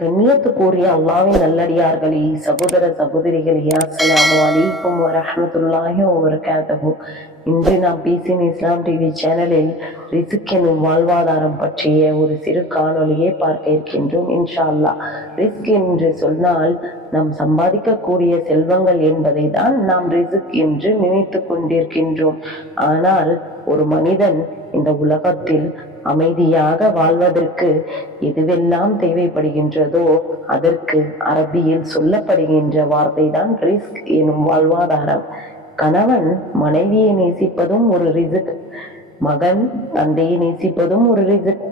கண்ணியத்துக்குரிய அல்லாஹ்வின் நல்லடியார்களே, சகோதர சகோதரிகளே, அஸ்ஸலாமு அலைக்கும் வரஹ்மத்துல்லாஹி வபரகாத்துஹு. இன்று நாம் பீசின் இஸ்லாம் டிவி சேனலில் ரிஸ்க் எனும் வாழ்வாதாரம் பற்றிய ஒரு சிறு காணொலியை பார்க்க இருக்கின்றோம். இன்ஷா அல்லாஹ். ரிஸ்க் என்று சொன்னால் நாம் சம்பாதிக்கக்கூடிய செல்வங்கள் என்பதை தான் நாம் ரிஸ்க் என்று நினைத்து கொண்டிருக்கின்றோம். ஆனால் ஒரு மனிதன் இந்த உலகத்தில் அமைதியாக வாழ்வதற்கு எதுவெல்லாம் தேவைப்படுகின்றதோ அதற்கு அரபியில் சொல்லப்படுகின்ற வார்த்தை தான் ரிஸ்க் எனும் வாழ்வாதாரம். கணவன் மனைவியை நேசிப்பதும் ஒரு ரிஸ்க், மகன் தந்தையை நேசிப்பதும் ஒரு ரிஸ்க்.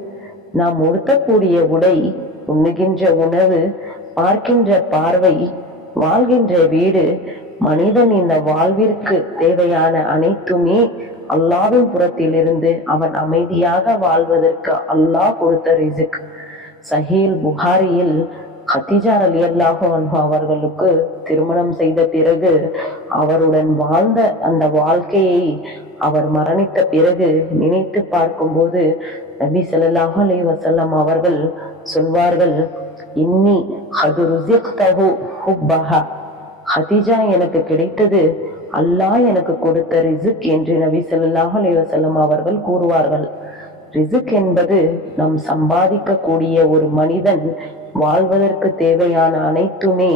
நாம் உடுத்தக்கூடிய உடை, உண்ணுகின்ற உணவு, பார்க்கின்ற பார்வை, வாழ்கின்ற வீடு, மனிதன் இந்த வாழ்விற்கு தேவையான அனைத்துமே அல்லாஹ்வின் புறத்திலிருந்து அவன் அமைதியாக வாழ்வதற்கு அல்லாஹ் கொடுத்த ரிஸ்க். சஹீல் புகாரியில் கதீஜா ரலியல்லாஹு அன்ஹா அவர்களுக்கு திருமணம் செய்த பிறகு அவருடன் வாழ்ந்த அந்த வாழ்க்கையை அவர் மரணித்த பிறகு நினைத்து பார்க்கும்போது நபி ஸல்லல்லாஹு அலைஹி வஸல்லம் அவர்கள் சொல்வார்கள், இன்னி கது ருஸிக்தஹு ஹுப்பஹா, கதீஜா எனக்கு கிடைத்தது அல்லாஹ் எனக்கு கொடுத்த ரிஸ்க் என்று நபி ஸல்லல்லாஹு அலைஹி வஸல்லம் அவர்கள் கூறுவார்கள். ரிஸ்க் என்பது நாம் சம்பாதிக்கக்கூடிய ஒரு மனிதன் வாழ்வதற்கு தேவையான அனைத்துமே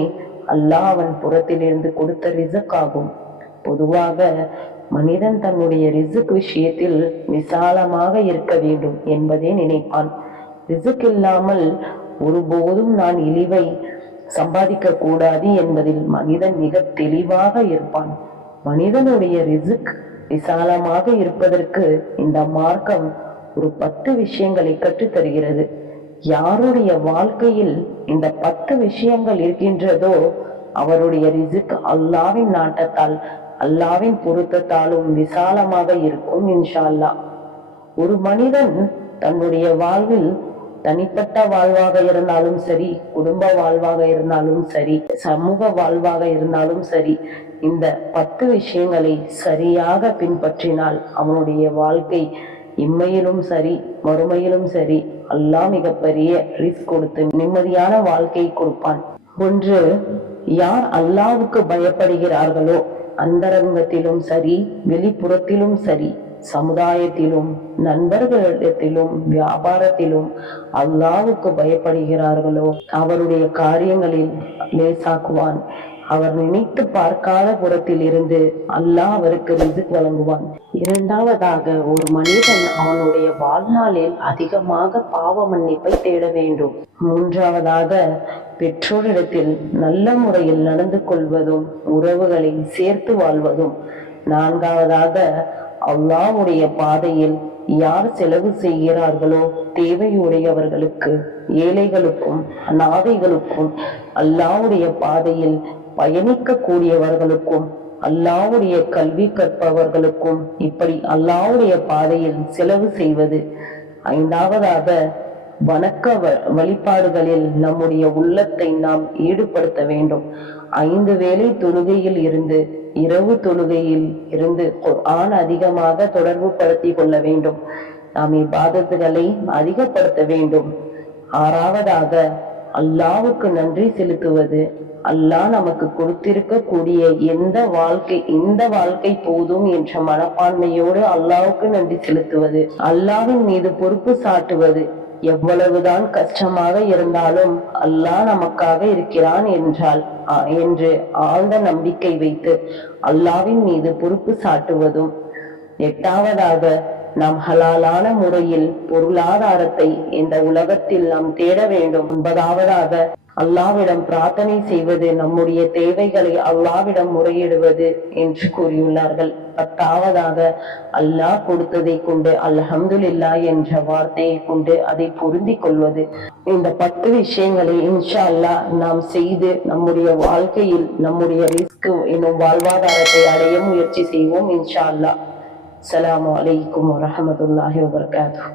அல்லாஹ் அவன் புறத்திலிருந்து கொடுத்த ரிஸ்க் ஆகும். பொதுவாக மனிதன் தன்னுடைய ரிஸ்க் விஷயத்தில் விசாலமாக இருக்க வேண்டும் என்பதே நினைப்பான். ரிஸ்க் இல்லாமல் ஒருபோதும் நான் இழிவை சம்பாதிக்க கூடாது என்பதில் மனிதன் மிக தெளிவாக இருப்பான். மனிதனுடைய ரிஸ்க் விசாலமாக இருப்பதற்கு இந்த மார்க்கம் ஒரு 10 விஷயங்களை கற்றுத் தருகிறது. யாருடைய வாழ்க்கையில் இந்த 10 விஷயங்கள் இருக்கின்றதோ அவருடைய ரிஸ்க் அல்லாஹ்வின் நாட்டத்தால், அல்லாஹ்வின் பொருத்தத்தாலும் விசாலமாக இருக்கும் இன்ஷா அல்லாஹ். ஒரு மனிதன் தன்னுடைய வாழ்வில் தனிப்பட்ட வாழ்வாக இருந்தாலும் சரி, குடும்ப வாழ்வாக இருந்தாலும் சரி, சமூக வாழ்வாக இருந்தாலும் சரி, இந்த 10 விஷயங்களை சரியாக பின்பற்றினால் அவனுடைய வாழ்க்கை இம்மையிலும் சரி மறுமையிலும் சரி அல்லாஹ் மிகப்பெரிய ரிஸ்க் கொடுத்து நிம்மதியான வாழ்க்கை கொடுப்பான். ஒன்று, யார் அல்லாஹ்வுக்கு பயப்படுகிறார்களோ அந்தரங்கத்திலும் சரி வெளிப்புறத்திலும் சரி, சமுதாயத்திலும் நண்பர்களிடத்திலும் வியாபாரத்திலும் அல்லாஹ்வுக்கு பயப்படுகிறார்களோ அவருடைய காரியங்களில் லேசாக்குவான். அவர் நினைத்து பார்க்காத புறத்தில் இருந்து அல்லாஹ் அவருக்கு ரிஸ்க் வழங்குவான். இரண்டாவதாக, ஒரு மனிதன் அவனுடைய வாழ்நாளில் அதிகமாக பாவ மன்னிப்பை தேட வேண்டும். மூன்றாவதாக, பெற்றோரிடத்தில் நல்ல முறையில் நடந்து கொள்வதும் உறவுகளை சேர்த்து வாழ்வதும். நான்காவதாக, அல்லாஹ்வுடைய பாதையில் யார் செலவு செய்கிறார்களோ தேவையுடையவர்களுக்கு, ஏழைகளுக்கும் அநாதைகளுக்கும், அல்லாஹ்வுடைய பாதையில் பயணிக்க கூடியவர்களுக்கும், அல்லாஹ்வுடைய கல்வி கற்பவர்களுக்கும் இப்படி அல்லாஹ்வுடைய பாதையில் செலவு செய்வது. ஐந்தாவதாக, வணக்க வழிபாடுகளில் நம்முடைய உள்ளத்தை நாம் ஈடுபடுத்த வேண்டும். 5 வேளை தொழுகையில் இருந்து இரவு தொழுகையில் இருந்து குர்ஆன் அதிகமாக தொடர்பு படுத்தி கொள்ள வேண்டும். நாம் இபாதத்துகளை அதிகப்படுத்த வேண்டும். ஆறாவதாக, அல்லாஹ்வுக்கு நன்றி செலுத்துவது. அல்லாஹ் நமக்கு கொடுத்திருக்கக்கூடிய இந்த வாழ்க்கை போதும் என்ற மனப்பான்மையோடு அல்லாஹ்வுக்கு நன்றி செலுத்துவது. அல்லாஹ்வின் மீது பொறுப்பு சாட்டுவது. எவ்வளவுதான் கஷ்டமாக இருந்தாலும் அல்லாஹ் நமக்காக இருக்கிறான் என்று ஆழ்ந்த நம்பிக்கை வைத்து அல்லாஹ்வின் மீது பொறுப்பு சாட்டுவதும். எட்டாவதாக, நாம் ஹலாலான முறையில் பொருளாதாரத்தை இந்த உலகத்தில் நாம் தேட வேண்டும். 9வதாக, அல்லாஹ்விடம் பிரார்த்தனை செய்வது, நம்முடைய தேவைகளை அல்லாஹ்விடம் முறையிடுவது என்று கூறியுள்ளார்கள். 10வதாக, அல்லாஹ் கொடுத்ததை கொண்டு அல்ஹம்துலில்லாஹ் என்ற வார்த்தையை கொண்டு அதை பொருந்தி கொள்வது. இந்த 10 விஷயங்களை இன்ஷா அல்லாஹ் நாம் செய்து நம்முடைய வாழ்க்கையில் நம்முடைய ரிஸ்க் என்னும் வாழ்வாதாரத்தை அடைய முயற்சி செய்வோம் இன்ஷா அல்லாஹ். அஸ்ஸலாமு அலைக்கும் வரஹ்மத்துல்லாஹி வபரகாத்துஹு.